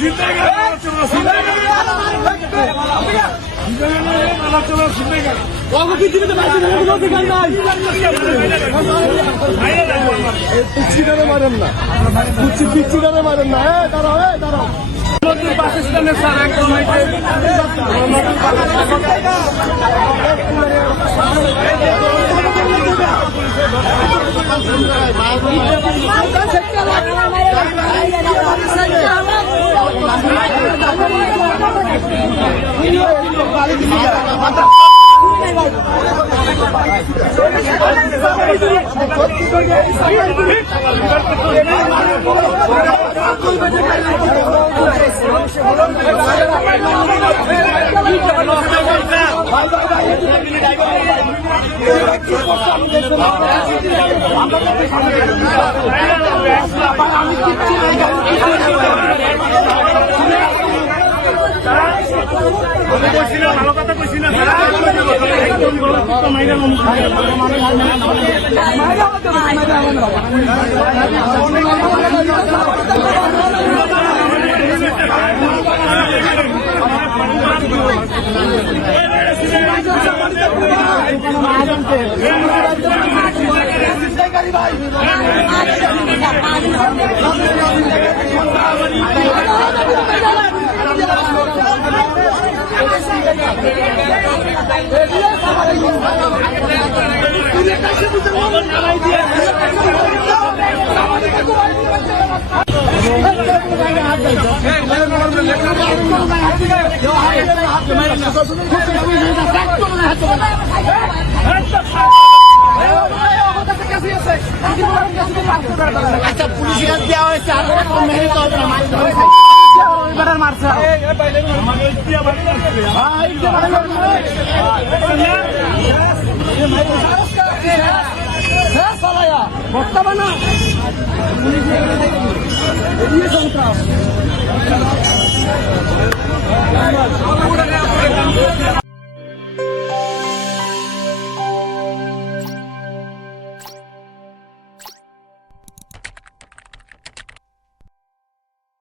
সিদ্ধান্ত পিচ্ছিটারে মারেন না। পিচ্ছি পিচ্ছিটারে মারেন না। হ্যাঁ দাঁড়াও হ্যাঁ দাঁড়াও। পাকিস্তানের ভালো একদম আচ্ছা পুলিশের কাছে দেওয়া হয়েছে আর মেহনত হবে না মারতে হবে সালায়া বক্তব্য না সন্ত্রাস